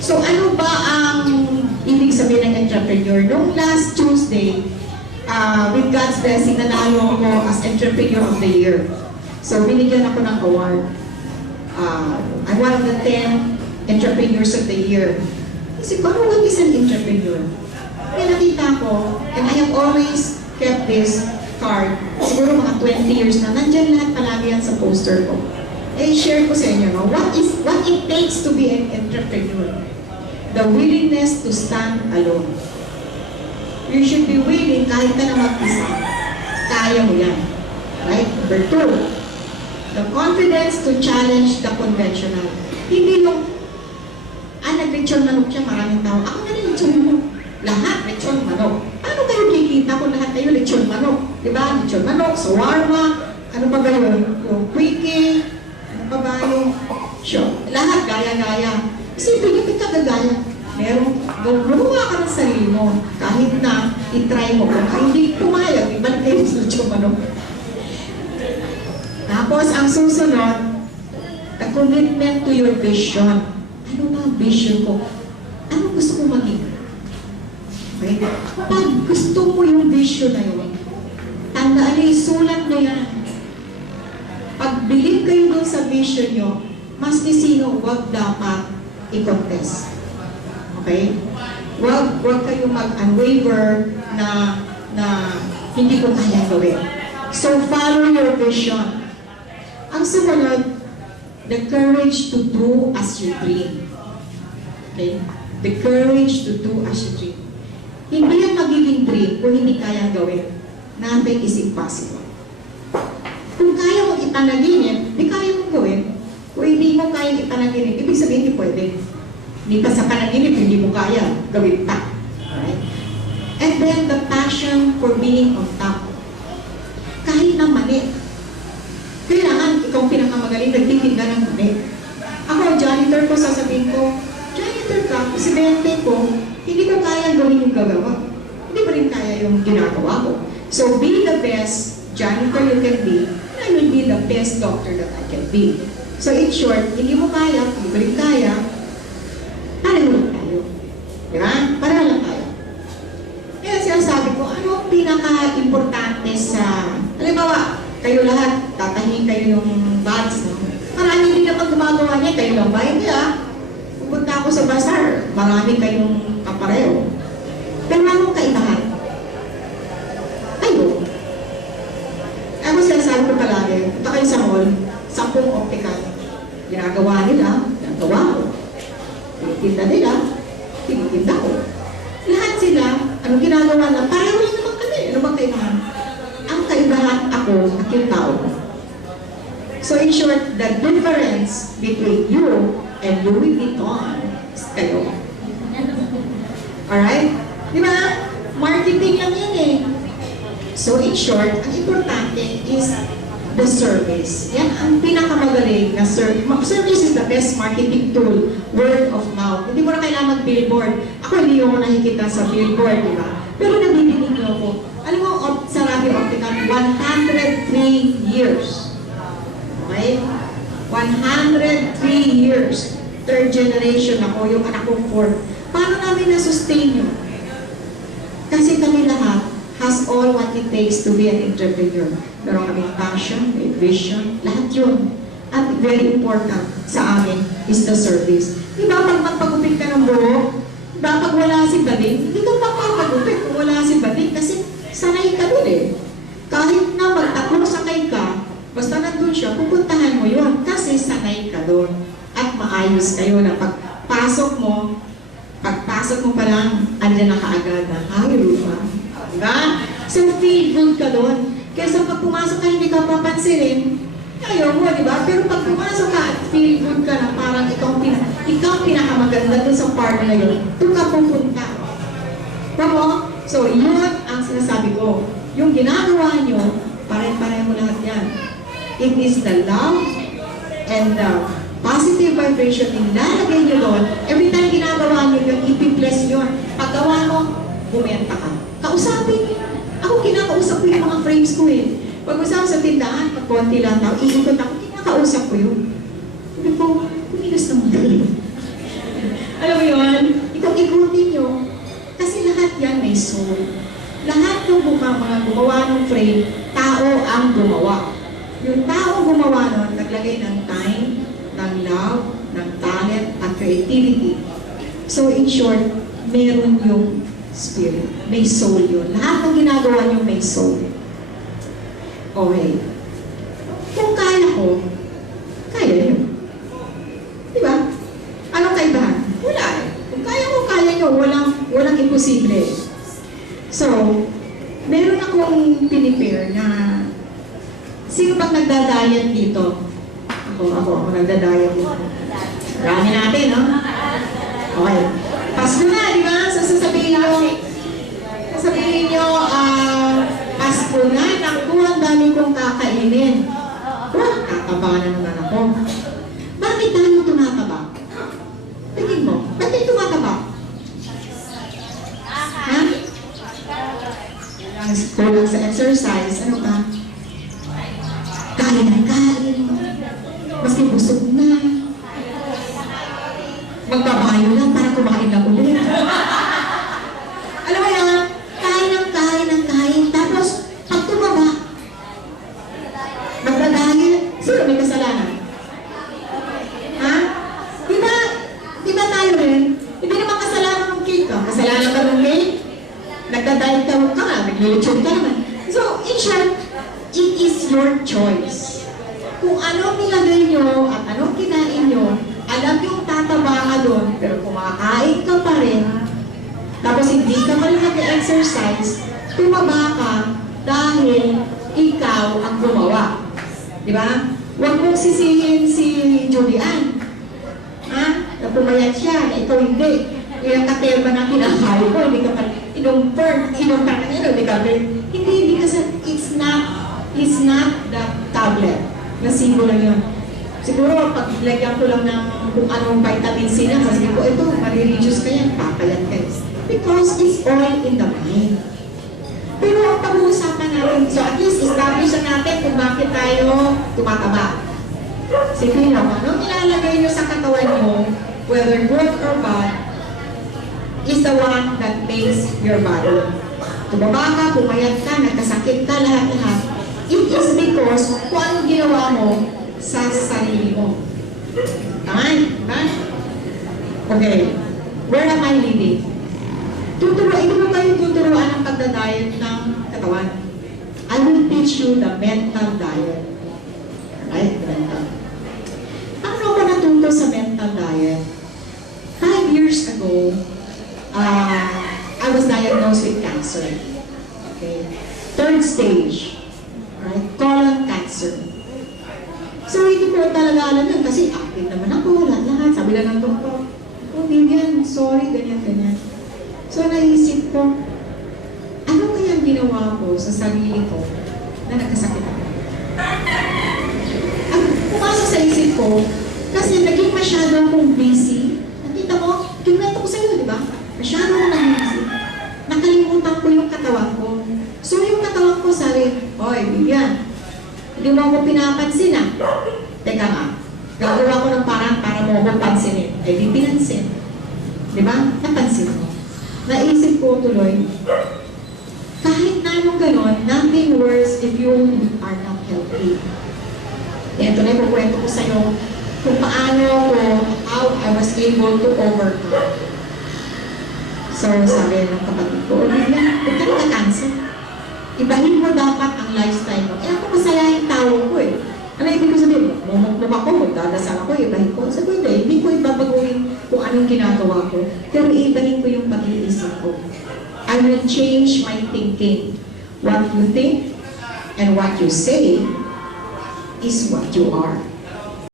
So ano ba ang ibig sabihin ng entrepreneur? Noong last Tuesday, with God's blessing, nanalo ako as Entrepreneur of the Year. So binigyan ako ng award. I'm one of the 10 Entrepreneurs of the Year. Kasi paano what is an entrepreneur? Kaya nakita ko, and I have always kept this card, siguro mga 20 years na, nandyan lahat palagi yan sa poster ko. Share ko sa inyo, no? What it takes to be an entrepreneur? The willingness to stand alone. You should be willing kahit ka na mag-isa. Kaya mo yan. Right? Number 2, the confidence to challenge the conventional. Hindi yung, nag-lechon manok siya, maraming tao. Ako na lechon manok. Lahat lechon manok. Paano kayo kikita kung lahat kayo lechon manok? Diba? Lechon manok, shawarma, ano pa ba yun? Yung quickie, ano pa ba yung show? Lahat gaya-gaya. Isipin niyo, may kagagaya. Meron, gumawa ka ng sarili mo. Kahit na, itry mo. Kung hindi pumayag, ibalik kayo sa lechon manok. Tapos, ang susunod, the commitment to your vision. Ano ba ang vision ko? Ano gusto ko maging? Okay? Pag gusto mo yung vision na yun, tandaan niyo, isulat niyo yan. Pag bilib kayo doon sa vision niyo, maski sino, huwag dapat i-contest. Okay? Huwag kayo mag-unwaver na hindi ko kaya gawin. So, follow your vision. Ang sumunod, the courage to do as you dream. Okay? The courage to do as you dream. Hindi yan magiging dream kung hindi kayang gawin. Nothing is impossible. Kung kaya mo ipanaginip, di kaya mo gawin. Kung hindi mo kaya ipanaginip, ibig sabihin hindi pwede. Hindi pa sa panaginip, hindi mo kaya gawin pa. Alright? And then the passion for being on top. Kahit na mali, kailangan ikaw pinakamagaling, nagtitinda ng mali. Ako, janitor ko, sasabihin ko, janitor ka, presidente ko, hindi ko kaya gawin yung gagawa. Hindi pa rin kaya yung ginagawa ko. So, be the best janitor you can be, and I will be the best doctor that I can be. So, in short, hindi mo kaya, hindi ko rin kaya, pareho lang tayo. Diba? Pareho lang tayo. Kaya sinasabi ko, ano ang pinaka-importante sa, halimbawa, kayo lahat, tatahin kayo ng bags, no? Marami din naman gumagawa niya, kayo lang ba? Hindi pupunta ako sa bazaar, marami kayong kapareho. Pero anong kaibahan? Kayo. Ako sinasabi ko palagi, punta kayo sa mall, 10 optical. Ginagawa nila, ginagawa ko. Tinitinda nila, tinitinda ko. Lahat sila, anong ginagawa na, pareho lang naman kami. Ano bang kaibahan? Ang kaibahan ako at yung tao ko. So in short, the difference between you and Louis Vuitton is kayo. Alright? Di ba? Marketing lang yan eh. So in short, ang importante is the service. Yan ang pinakamagaling na service. Service is the best marketing tool. Word of mouth. Hindi mo na kailangan mag-billboard. Ako hindi ko nakikita sa billboard, di ba? Pero nabibinig niyo ako. Alam mo, sa Radio Optical, 103 years. Okay? 103 years. Third generation ako, yung anak kong fourth. Paano namin na-sustain yun? Kasi kami lahat has all what it takes to be an entrepreneur. Meron kaming passion, may vision, lahat yun. At very important sa amin is the service. Diba pag magpagupit ka ng buhok, diba pag wala si Bading, hindi ka magpapagupit kung wala si Bading kasi sanay ka dun eh. Kahit na magtatlong sakay ka, basta nandun siya, pupuntahan mo yun kasi sanay ka dun. At maayos kayo na pagpasok mo pa lang, andyan na kaagad na, hi, Rufa. Diba? So, feel good ka dun. Kaysa pag pumasok ka, hindi ka papansinin, ayaw mo, diba? Pero pag pumasok ka at feel good ka na parang ikaw pinakamaganda dun sa part na yun, doon ka pupunta. Tama? So, yun ang sinasabi ko. Yung ginagawa nyo, pare-pareho lahat yan. It is the love and the positive vibration yung lalagay nyo doon. Every time ginagawa nyo yung ipi-bless yun. Paggawa mo, bumenta ka. Kausapin nyo. Ako kinakausap ko yung mga frames ko eh. Pag usap sa tindahan, pag konti lang tao, iikot ako, kinakausap ko yun. Sabi ko, kumilos naman. may soul. Lahat ng mga gumawa ng frame, tao ang gumawa. Yung tao gumawa nun, naglagay ng time, ng love, ng talent, at creativity. So in short, meron yung spirit. May soul yun. Lahat ng ginagawa niyo may soul. Okay. Kung kaya ko, kaya niyo. Di ba? Anong kaibahan? Wala eh. Kung kaya niyo, walang imposible. So, meron akong pinipare na sino bang nagda-diet dito? Ako nagda-diet dito. Marami natin, no? Okay. Pasko na, di ba? So, sasabihin nyo, Pasko na, naku, ang dami kong kakainin. Tataba na naman ako. Bakit tayo tumataba? Tingin mo, ba't tayo tumataba? Ha? Kulang sa exercise, ano ka? Kain. Maski busog na. Magbabayo lang para kumain na ulit. Alam mo yan, kain. Tapos, pag tumaba, magdadahil, sino may kasalanan? Ha? Di ba tayo rin? Hindi naman kasalanan ng cake ka. Kasalanan ka ng cake? Nagdadahil ka nga, naglilitsyon ka naman. So, in short, it is your choice. Kung anong nilagay nyo at anong kinain nyo, alam yung tataba ka doon, pero kumakain ka pa rin, tapos hindi ka pa rin nag-exercise, tumaba ka dahil ikaw ang gumawa. Di ba? Huwag mong sisihin si Julian. Ha? Na pumayat siya, na ikaw hindi. Yung katerba na kinakain ko, hindi ka pa inom ka na hindi ka pa hindi kasi it's not the tablet. Nasibo lang yun. Siguro, pag lagyan ko lang ng kung anong vitamin C na, sabi ko, ito, marireduce ka yan, papayat ka. Because it's all in the mind. Pero ang pag-uusapan natin, so at least establish na natin kung bakit tayo tumataba. Sige na, anong ilalagay nyo sa katawan nyo, whether good or bad, is the one that makes your body. Tumaba ka, pumayat ka, nagkasakit ka, lahat-lahat. It is because kung anong ginawa mo sa sarili mo. Tama? Okay. Where am I leading? Ito mo kayo tuturuan ang pagda-diet ng katawan. I will teach you the mental diet. Right? Mental. Ano ko natuto sa mental diet? 5 years ago, I was diagnosed with cancer. Okay. 3rd stage. Right? Colon cancer. So, hindi ko talaga alam yun kasi active naman ako, lahat. Sabi lang ng doktor, oh, Vivian, sorry, ganyan. So, naisip ko, ano kaya ginawa ko sa sarili ko na nagkasakit ako? Ang pumasok sa isip ko, kasi naging masyado akong busy. Nakita mo, kinwento ko sa'yo, di ba? Masyado akong busy. Nakalimutan ko yung katawan ko. So, yung katawan ko sabi, oy, Vivian, hindi mo ako pinapansin ah. Teka nga, gagawa ko ng parang para mo ako pansinin. Eh, di pinansin. Di ba? Napansin mo. Naisip ko tuloy, kahit na anong ganon, nothing worse if you are not healthy. Ito na yung kwento ko sa'yo kung paano ko, how I was able to overcome. So, sabi ng kapatid ko, Olivia, huwag ka nagka-cancer. Ibahin mo dapat ang lifestyle mo. Ako masayahin tao ko eh. Ano ibig ko sabihin? Mumuknum ako, magdadasal ako, ibahin ko. Sabi ko, hindi ko ibabaguhin kung anong ginagawa ko. Pero ibahin ko yung pag-iisip ko. I will change my thinking. What you think and what you say is what you are.